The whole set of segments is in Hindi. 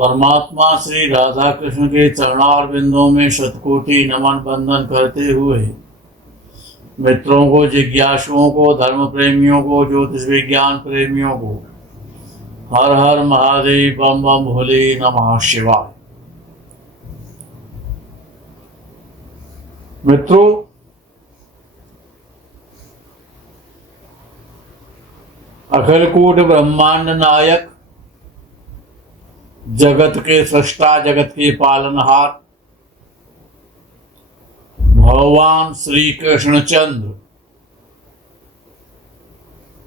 परमात्मा श्री राधा कृष्ण के चरणारविंदों में शतकोटि नमन बंदन करते हुए मित्रों को, जिज्ञासुओं को, धर्म प्रेमियों को, ज्योतिष विज्ञान प्रेमियों को हर हर महादेव, बम बम भोले, नमः शिवाय। मित्रों, अखिलकूट ब्रह्मांड नायक, जगत के सृष्टा, जगत के पालनहार भगवान श्री कृष्णचंद्र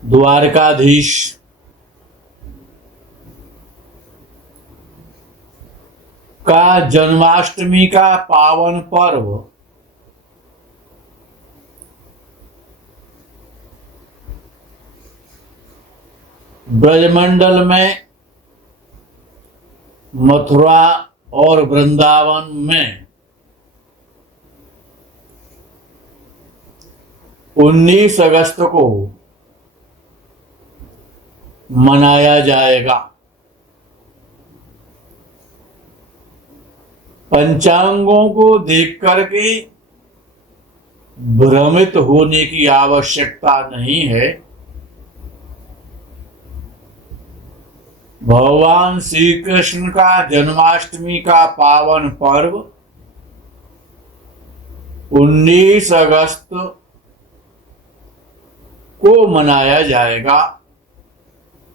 द्वारकाधीश का जन्माष्टमी का पावन पर्व ब्रजमंडल में, मथुरा और वृंदावन में 19 अगस्त को मनाया जाएगा। पंचांगों को देख करके भ्रमित होने की आवश्यकता नहीं है। भगवान श्री कृष्ण का जन्माष्टमी का पावन पर्व 19 अगस्त को मनाया जाएगा।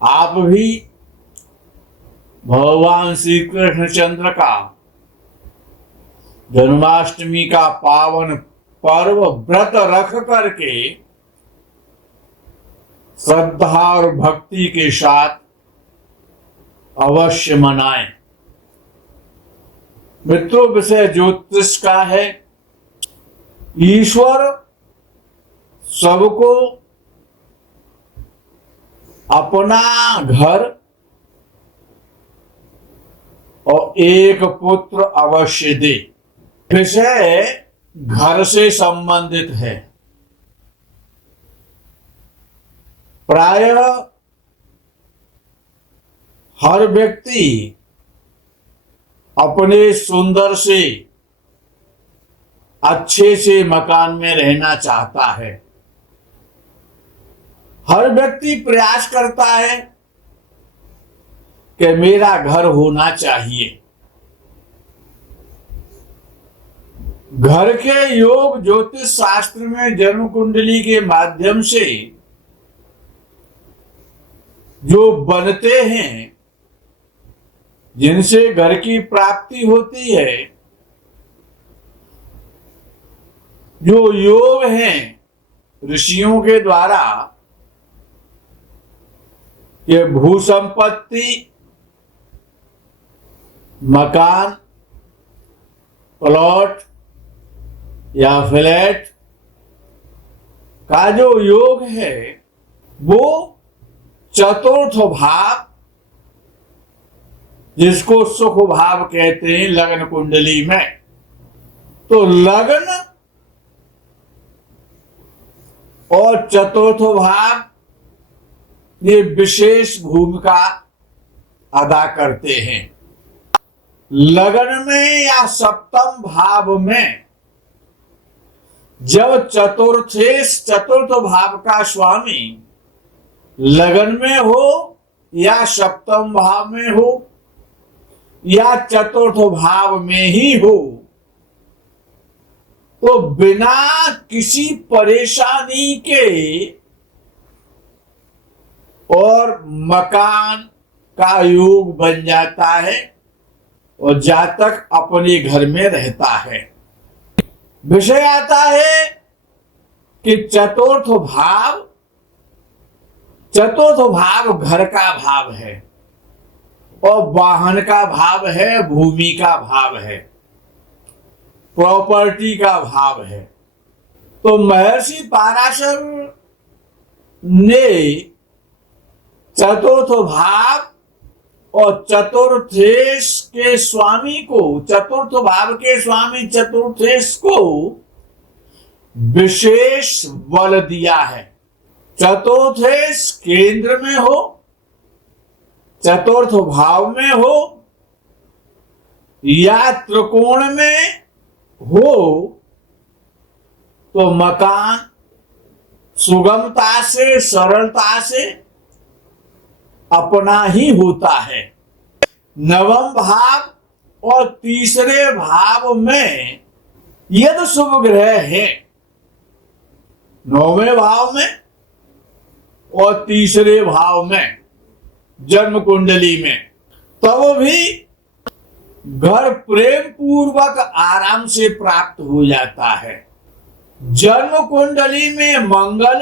आप भी भगवान श्री कृष्णचंद्र का जन्माष्टमी का पावन पर्व व्रत रख करके श्रद्धा और भक्ति के साथ अवश्य मनाएं। मित्रों, विषय ज्योतिष का है। ईश्वर सबको अपना घर और एक पुत्र अवश्य दे। विषय घर से संबंधित है। प्रायः हर व्यक्ति अपने सुंदर से, अच्छे से मकान में रहना चाहता है। हर व्यक्ति प्रयास करता है कि मेरा घर होना चाहिए। घर के योग ज्योतिष शास्त्र में जन्म कुंडली के माध्यम से जो बनते हैं, जिनसे घर की प्राप्ति होती है, जो योग हैं ऋषियों के द्वारा, ये भू संपत्ति, मकान, प्लॉट या फ्लैट का जो योग है, वो चतुर्थ भाव, जिसको सुख भाव कहते हैं लग्न कुंडली में, तो लग्न और चतुर्थ भाव ये विशेष भूमिका अदा करते हैं। लग्न में या सप्तम भाव में जब चतुर्थ भाव का स्वामी लग्न में हो या सप्तम भाव में हो या चतुर्थ भाव में ही हो, तो बिना किसी परेशानी के और मकान का योग बन जाता है और जातक अपने घर में रहता है। विषय आता है कि चतुर्थ भाव घर का भाव है और वाहन का भाव है, भूमि का भाव है, प्रॉपर्टी का भाव है। तो महर्षि पाराशर ने चतुर्थ भाव और चतुर्थेश के स्वामी को, चतुर्थ भाव के स्वामी चतुर्थेश को विशेष बल दिया है। चतुर्थेश केंद्र में हो, चतुर्थ भाव में हो या त्रिकोण में हो तो मकान सुगमता से, सरलता से अपना ही होता है। नवम भाव और तीसरे भाव में यदि शुभ ग्रह है, नौवें भाव में और तीसरे भाव में जन्म कुंडली में, तब भी घर प्रेम पूर्वक आराम से प्राप्त हो जाता है। जन्म कुंडली में मंगल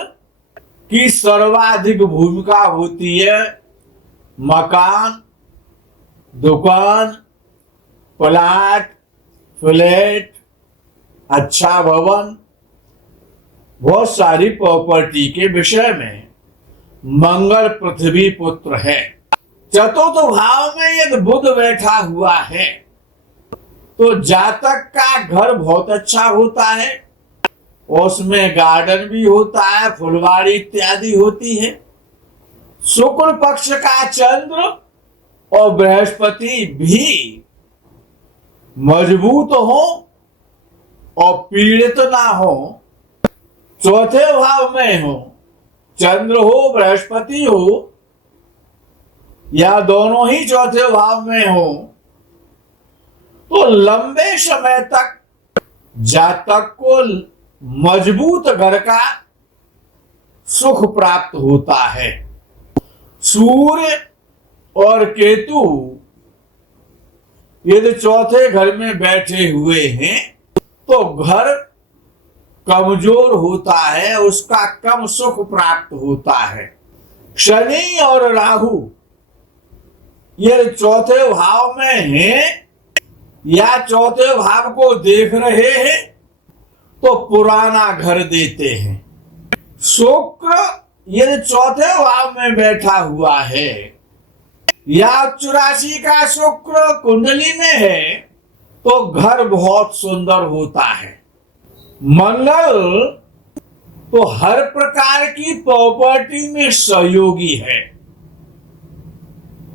की सर्वाधिक भूमिका होती है। मकान, दुकान, प्लाट, फ्लैट, अच्छा भवन, बहुत सारी प्रॉपर्टी के विषय में मंगल पृथ्वी पुत्र है। चतुर्थ भाव में यदि बुध बैठा हुआ है तो जातक का घर बहुत अच्छा होता है, उसमें गार्डन भी होता है, फुलवाड़ी इत्यादि होती है। शुक्ल पक्ष का चंद्र और बृहस्पति भी मजबूत हो और पीड़ित ना हो, चौथे भाव में हो, चंद्र हो, बृहस्पति हो, या दोनों ही चौथे भाव में हो, तो लंबे समय तक जातक को मजबूत घर का सुख प्राप्त होता है। सूर्य और केतु यदि चौथे घर में बैठे हुए हैं तो घर कमजोर होता है, उसका कम सुख प्राप्त होता है। शनि और राहु ये चौथे भाव में हैं या चौथे भाव को देख रहे हैं तो पुराना घर देते हैं। शुक्र यदि चौथे भाव में बैठा हुआ है या उच्च राशि का शुक्र कुंडली में है तो घर बहुत सुंदर होता है। मंगल तो हर प्रकार की प्रॉपर्टी में सहयोगी है।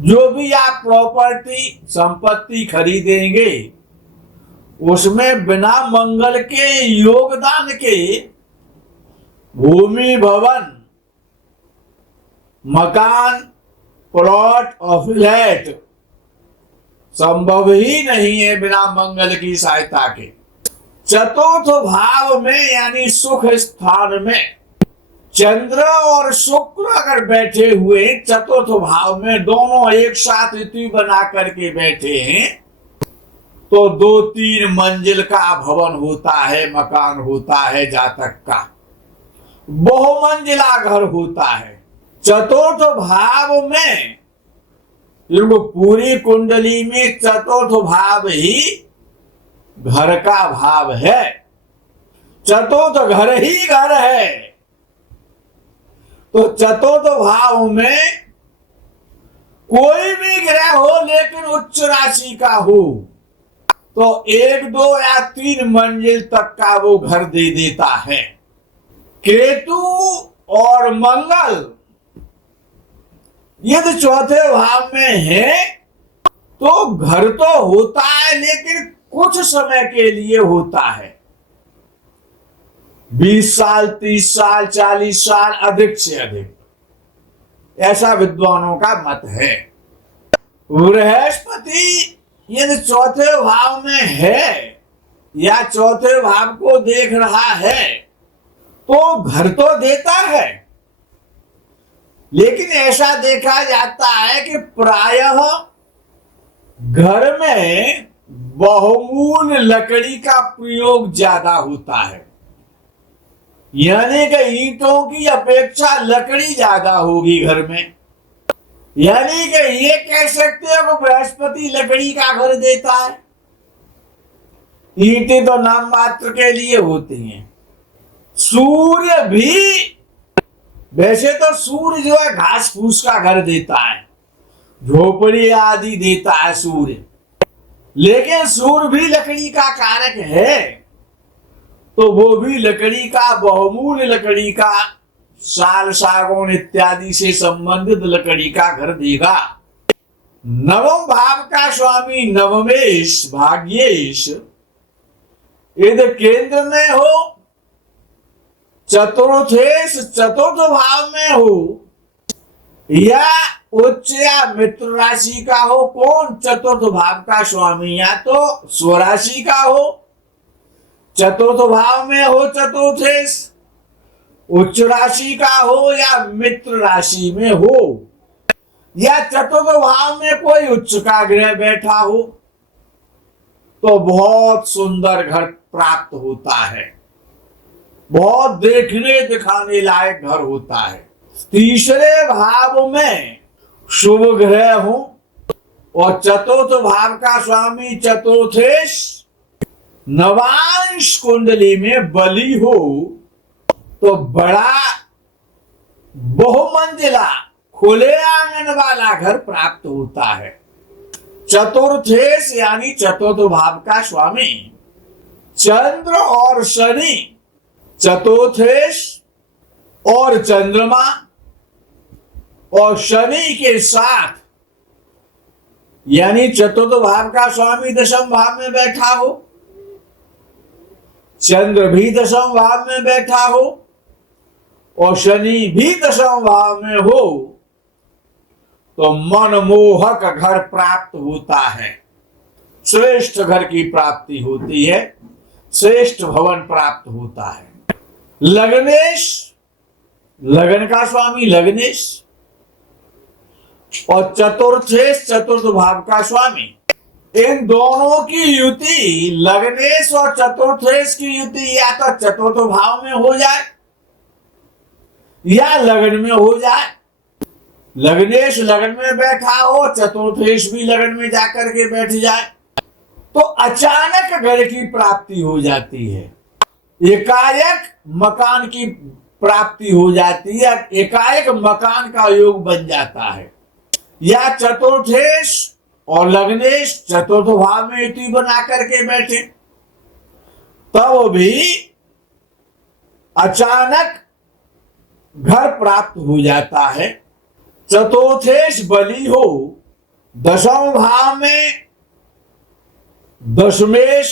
जो भी आप प्रॉपर्टी संपत्ति खरीदेंगे उसमें बिना मंगल के योगदान के भूमि, भवन, मकान, प्लॉट और फ्लैट संभव ही नहीं है बिना मंगल की सहायता के। चतुर्थ भाव में यानी सुख स्थान में चंद्र और शुक्र अगर बैठे हुए चतुर्थ भाव में, दोनों एक साथ ऋतु बना करके बैठे हैं तो 2-3 मंजिल का भवन होता है, मकान होता है जातक का, बहुमंजिला घर होता है। चतुर्थ भाव में पूरी कुंडली में चतुर्थ भाव ही घर का भाव है। चतुर्थ घर ही घर है। तो चतुर्थ भाव में कोई भी ग्रह हो लेकिन उच्च राशि का हो तो 1, 2 या 3 मंजिल तक का वो घर दे देता है। केतु और मंगल यदि चौथे भाव में है तो घर तो होता है लेकिन कुछ समय के लिए होता है। 20 साल, 30 साल, 40 साल, अधिक से अधिक, ऐसा विद्वानों का मत है। बृहस्पति यदि चौथे भाव में है या चौथे भाव को देख रहा है तो घर तो देता है, लेकिन ऐसा देखा जाता है कि प्रायः घर में बहुमूल्य लकड़ी का प्रयोग ज्यादा होता है, यानी कि ईंटों की अपेक्षा लकड़ी ज्यादा होगी घर में। यानी कि ये कह सकते हो कि बृहस्पति लकड़ी का घर देता है, ईंटें तो नाम मात्र के लिए होती हैं। सूर्य भी, वैसे तो सूर्य जो है घास फूस का घर देता है, झोपड़ी आदि देता है सूर्य, लेकिन सूर्य भी लकड़ी का कारक है तो वो भी लकड़ी का, बहुमूल्य लकड़ी का, साल, सागौन इत्यादि से संबंधित लकड़ी का घर देगा। नवम भाव का स्वामी नवमेश भाग्येश यदि केंद्र में हो, चतुर्थेश चतुर्थ भाव में हो, या उच्च या मित्र राशि का हो। कौन चतुर्थ भाव का स्वामी? या तो स्वराशि का हो, चतुर्थ भाव में हो चतुर्थेश, उच्च राशि का हो या मित्र राशि में हो, या चतुर्थ भाव में कोई उच्च का ग्रह बैठा हो, तो बहुत सुंदर घर प्राप्त होता है, बहुत देखने दिखाने लायक घर होता है। तीसरे भाव में शुभ ग्रह हो और चतुर्थ भाव का स्वामी चतुर्थेश नवांश कुंडली में बली हो, तो बड़ा बहुमंजिला खुले आंगन वाला घर प्राप्त होता है। चतुर्थेश यानी चतुर्थ भाव का स्वामी चंद्र और शनि, चतुर्थेश और चंद्रमा और शनि के साथ, यानी चतुर्थ भाव का स्वामी दशम भाव में बैठा हो, चंद्र भी दशम भाव में बैठा हो और शनि भी दशम भाव में हो, तो मनमोहक घर प्राप्त होता है, श्रेष्ठ घर की प्राप्ति होती है, श्रेष्ठ भवन प्राप्त होता है। लग्नेश, लगन का स्वामी लग्नेश और चतुर्थेश चतुर्थ भाव का स्वामी, इन दोनों की युति, लग्नेश और चतुर्थेश की युति या तो चतुर्थ भाव में हो जाए या लगन में हो जाए। लग्नेश लगन में बैठा हो, चतुर्थेश भी लगन में जाकर के बैठ जाए, तो अचानक घर की प्राप्ति हो जाती है, एकाएक मकान की प्राप्ति हो जाती है, एकाएक मकान का योग बन जाता है। या चतुर्थेश और लग्नेश चतुर्थ भाव में युति बना करके बैठे, तब भी अचानक घर प्राप्त हो जाता है। चतुर्थेश बली हो, दशम भाव में दशमेश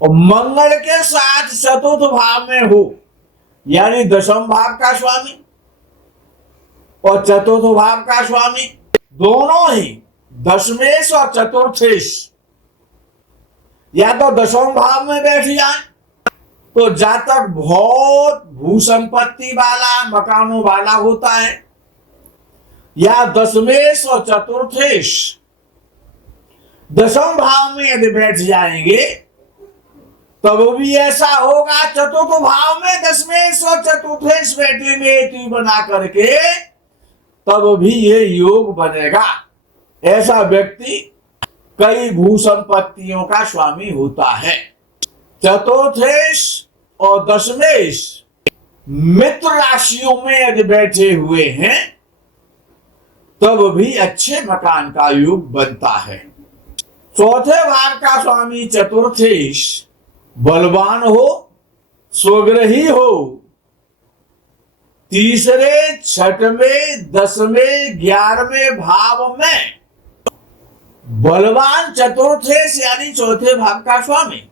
और मंगल के साथ चतुर्थ भाव में हो, यानी दशम भाव का स्वामी और चतुर्थ भाव का स्वामी दोनों ही दशमेश और चतुर्थेश या तो दशम भाव में बैठ जाए, तो जातक बहुत भू संपत्ति वाला, मकानों वाला होता है। या दशमेश और चतुर्थेश दशम भाव में यदि बैठ जाएंगे, तब भी ऐसा होगा। चतुर्थ भाव में दशमेश और चतुर्थेश बैठेंगे युति बना करके, तब भी ये योग बनेगा। ऐसा व्यक्ति कई भू संपत्तियों का स्वामी होता है। चतुर्थेश और दशमेश मित्र राशियों में यदि बैठे हुए हैं, तब भी अच्छे मकान का योग बनता है। चौथे भाव का स्वामी चतुर्थेश बलवान हो, स्वग्रही हो, तीसरे, छठवें, दसवें, 11वें भाव में बलवान चतुर्थेश यानी चौथे भाव का स्वामी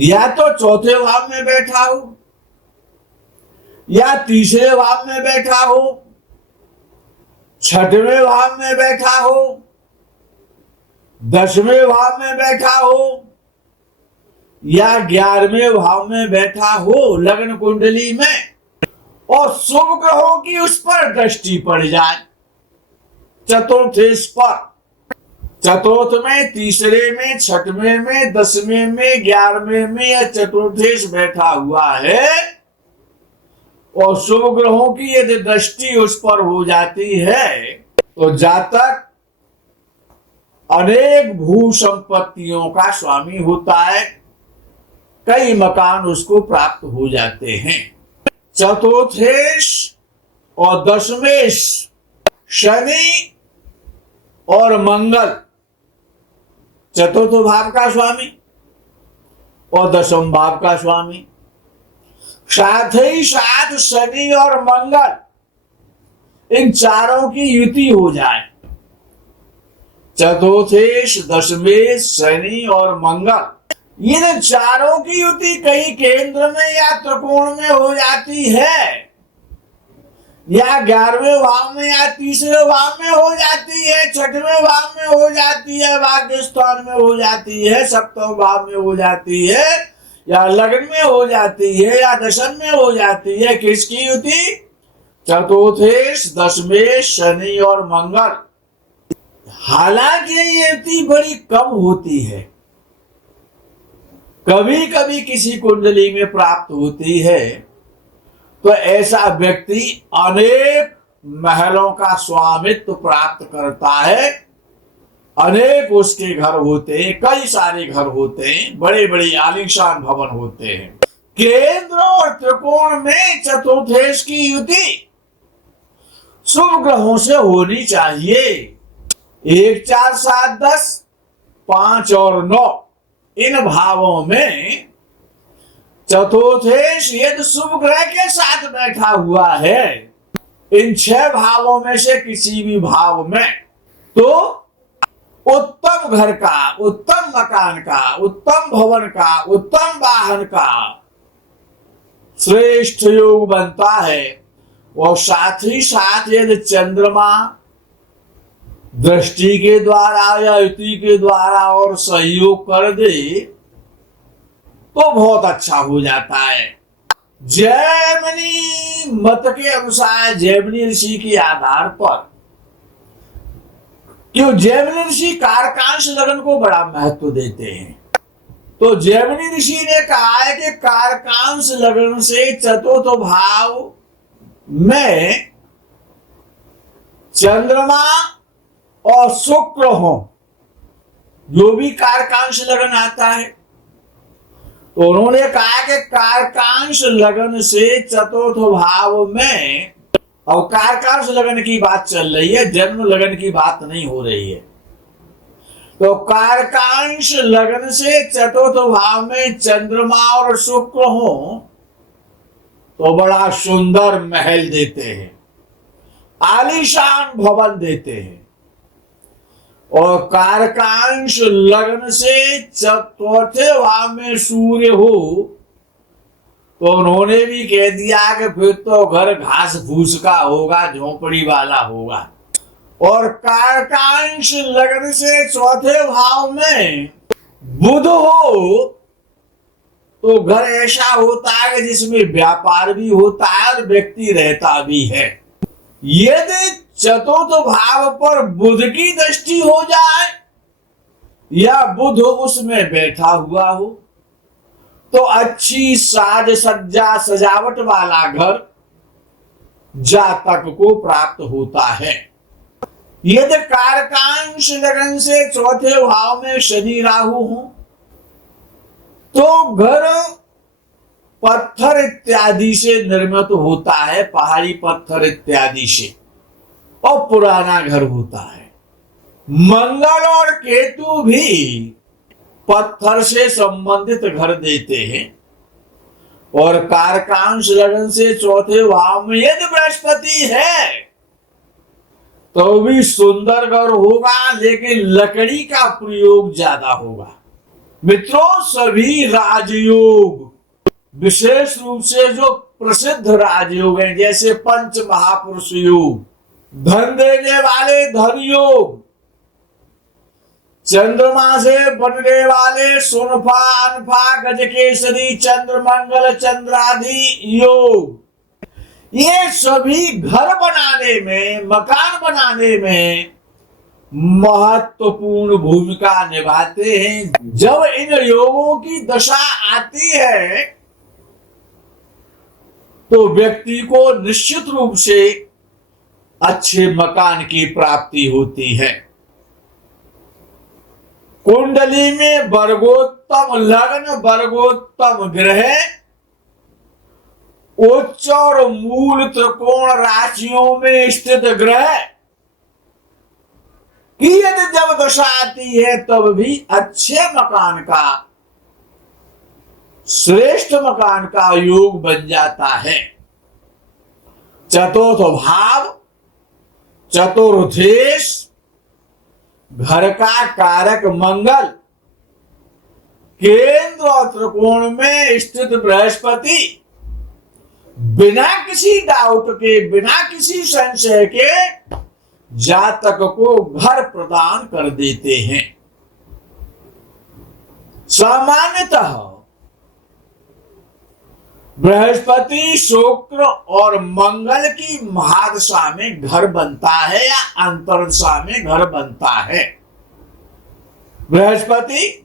या तो चौथे भाव में बैठा हो या तीसरे भाव में बैठा हो, छठवें भाव में बैठा हो, 10वें भाव में बैठा हो या 11वें भाव में बैठा हो लग्न कुंडली में, और शुभ ग्रहों की उस पर दृष्टि पड़ जाए चतुर्थेश पर। चतुर्थ में, तीसरे में, छठवें में, 10वें में, 11वें में या चतुर्थेश बैठा हुआ है और शुभ ग्रहों की यदि दृष्टि उस पर हो जाती है, तो जातक अनेक भू संपत्तियों का स्वामी होता है, कई मकान उसको प्राप्त हो जाते हैं। चतुर्थेश और दशमेश शनि और मंगल चतुर्थ भाव का स्वामी और दशम भाव का स्वामी, साथ ही साथ शनि और मंगल इन चारों की युति हो जाए, चतुर्थेश, दशमेश, शनि और मंगल। इन चारों की युति कहीं केंद्र में या त्रिकोण में हो जाती है, या 11वें भाव में या तीसरे भाव में हो जाती है, छठवें भाव में हो जाती है, भाग्य स्थान में हो जाती है, सप्तम भाव में हो जाती है, या लग्न में हो जाती है, या दशम में हो जाती है। किसकी युति? चतुर्थेश, दशमेश, शनि और मंगल। हालांकि ये युति बड़ी कम होती है, कभी कभी किसी कुंडली में प्राप्त होती है, तो ऐसा व्यक्ति अनेक महलों का स्वामित्व प्राप्त करता है। अनेक उसके घर होते हैं, कई सारे घर होते हैं, बड़े बड़े आलीशान भवन होते हैं। केंद्र और त्रिकोण में चतुर्थेश की युति शुभ ग्रहों से होनी चाहिए। 1, 4, 7, 10, 5 और 9 इन भावों में चतुर्थेश यदि शुभ ग्रह के साथ बैठा हुआ है, इन 6 भावों में से किसी भी भाव में, तो उत्तम घर का, उत्तम मकान का, उत्तम भवन का, उत्तम वाहन का श्रेष्ठ योग बनता है। और साथ ही साथ यदि चंद्रमा दृष्टि के द्वारा या युति के द्वारा और सहयोग कर दे तो बहुत अच्छा हो जाता है। जैमिनी मत के अनुसार, जैमिनी ऋषि के आधार पर, क्यों जैमिनी ऋषि कारकांश लगन को बड़ा महत्व देते हैं, तो जैमिनी ऋषि ने कहा है कि कारकांश लगन से चतुर्थ भाव में चंद्रमा और शुक्र हो, जो भी कारकांश लगन आता है, तो उन्होंने कहा कि कारकांश लगन से चतुर्थ भाव में, और कारकांश लगन की बात चल रही है, जन्म लगन की बात नहीं हो रही है, तो कारकांश लगन से चतुर्थ भाव में चंद्रमा और शुक्र हो तो बड़ा सुंदर महल देते हैं, आलीशान भवन देते हैं। और कारकांश लग्न से चौथे भाव में सूर्य हो तो उन्होंने भी कह दिया कि फिर तो घर घास फूस का होगा, झोपड़ी वाला होगा। और कारकांश लग्न से चौथे भाव में बुध हो तो घर ऐसा होता है जिसमें व्यापार भी होता है और व्यक्ति रहता भी है। यदि चतुर्थ भाव पर बुध की दृष्टि हो जाए या बुध उसमें बैठा हुआ हो तो अच्छी साज सज्जा सजावट वाला घर जातक को प्राप्त होता है। यदि कारकांश लगन से चौथे भाव में शनि राहु हो तो घर पत्थर इत्यादि से निर्मित होता है, पहाड़ी पत्थर इत्यादि से, और पुराना घर होता है। मंगल और केतु भी पत्थर से संबंधित घर देते हैं। और कारकांश लगन से चौथे भाव में यदि बृहस्पति है तो भी सुंदर घर होगा, लेकिन लकड़ी का प्रयोग ज्यादा होगा। मित्रों, सभी राजयोग, विशेष रूप से जो प्रसिद्ध राजयोग हैं, जैसे पंच महापुरुष योग, धन देने वाले धन योग, चंद्रमा से बनने वाले सोनफा अनफा गजकेसरी चंद्र मंगल चंद्रादि योग, ये सभी घर बनाने में, मकान बनाने में महत्वपूर्ण भूमिका निभाते हैं। जब इन योगों की दशा आती है तो व्यक्ति को निश्चित रूप से अच्छे मकान की प्राप्ति होती है। कुंडली में वर्गोत्तम लग्न, वर्गोत्तम ग्रह, उच्च और मूल त्रिकोण राशियों में स्थित ग्रह की यदि जब दशा आती है तब भी अच्छे मकान का, श्रेष्ठ मकान का योग बन जाता है। चतुर्थ भाव, चतुर्देश, घर का कारक मंगल, केंद्र और त्रिकोण में स्थित बृहस्पति बिना किसी डाउट के, बिना किसी संशय के जातक को घर प्रदान कर देते हैं। सामान्यतः बृहस्पति, शुक्र और मंगल की महादशा में घर बनता है या अंतर्दशा में घर बनता है। बृहस्पति,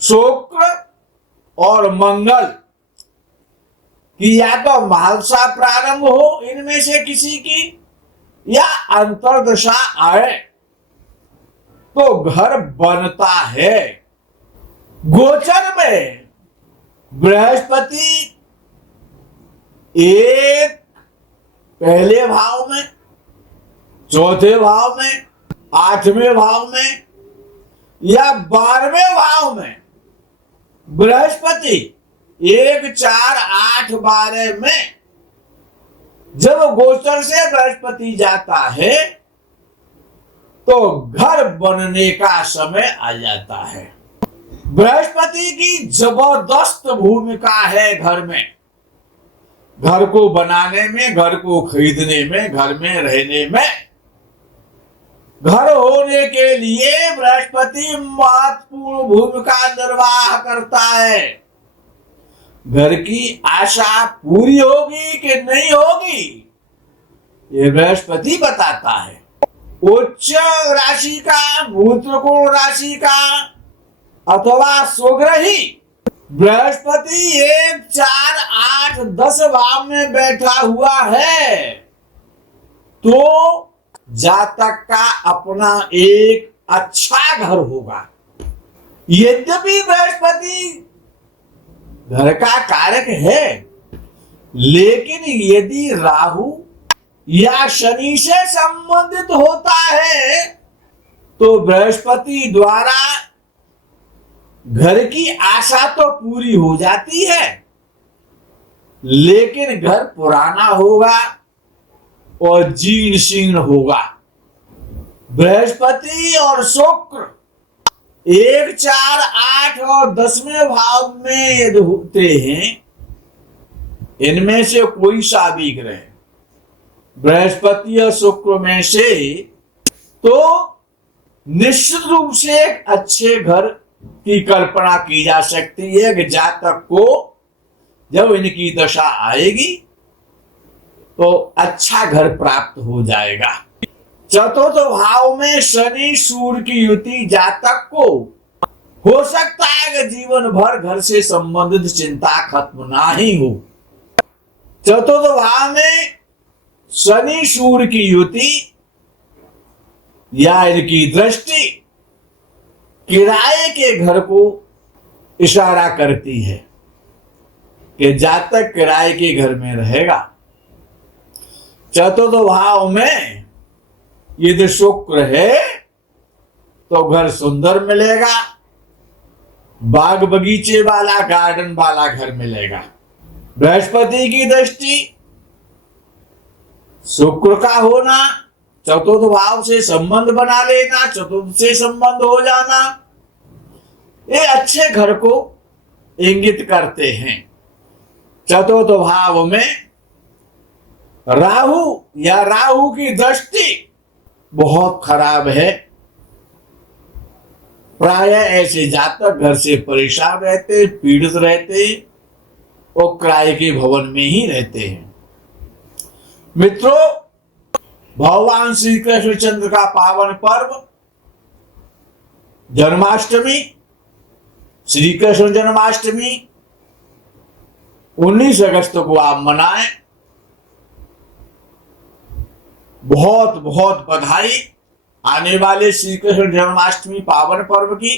शुक्र और मंगल की या तो महादशा प्रारंभ हो इनमें से किसी की, या अंतर्दशा आए तो घर बनता है। गोचर में बृहस्पति एक पहले भाव में, चौथे भाव में, 8वें भाव में या 12वें भाव में बृहस्पति 1, 4, 8, 12 में जब गोचर से बृहस्पति जाता है तो घर बनने का समय आ जाता है। बृहस्पति की जबरदस्त भूमिका है घर में, घर को बनाने में, घर को खरीदने में, घर में रहने में। घर होने के लिए बृहस्पति महत्वपूर्ण भूमिका निर्वाह करता है। घर की आशा पूरी होगी कि नहीं होगी ये बृहस्पति बताता है। उच्च राशि का, भूत्रिकोण राशि का अथवा स्वग्रही बृहस्पति 1, 4, 8, 10 भाव में बैठा हुआ है तो जातक का अपना एक अच्छा घर होगा। यद्यपि बृहस्पति घर का कारक है, लेकिन यदि राहु या शनि से संबंधित होता है तो बृहस्पति द्वारा घर की आशा तो पूरी हो जाती है, लेकिन घर पुराना होगा और जीर्ण शीर्ण होगा। बृहस्पति और शुक्र 1, 4, 8 और 10वें भाव में यदि होते हैं, इनमें से कोई सा भी ग्रह बृहस्पति और शुक्र में से, तो निश्चित रूप से एक अच्छे घर की कल्पना की जा सकती है कि जातक को जब इनकी दशा आएगी तो अच्छा घर प्राप्त हो जाएगा। चतुर्थ भाव में शनि सूर्य की युति जातक को हो सकता है कि जीवन भर घर से संबंधित चिंता खत्म ना ही हो। चतुर्थ भाव में शनि सूर्य की युति या इनकी दृष्टि किराए के घर को इशारा करती है कि जातक किराए के घर में रहेगा। चतुर्थ भाव में यदि शुक्र है तो घर सुंदर मिलेगा, बाग बगीचे वाला, गार्डन वाला घर मिलेगा। बृहस्पति की दृष्टि, शुक्र का होना, चतुर्थ भाव से संबंध बना लेना, चतुर्थ से संबंध हो जाना, ये अच्छे घर को इंगित करते हैं। चतुर्थ भाव में राहु या राहु की दृष्टि बहुत खराब है। प्राय ऐसे जातक घर से परेशान रहते, पीड़ित रहते और किराए के भवन में ही रहते हैं। मित्रों, भगवान श्री कृष्णचंद्र का पावन पर्व जन्माष्टमी, श्री कृष्ण जन्माष्टमी 19 अगस्त को आप मनाएं। बहुत बहुत बधाई आने वाले श्री कृष्ण जन्माष्टमी पावन पर्व की।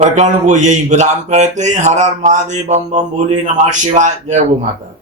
प्रकरण को यही विराम करते हैं। हर हर महादेव, बम बम भोले, नमः शिवाय, जय गो माता।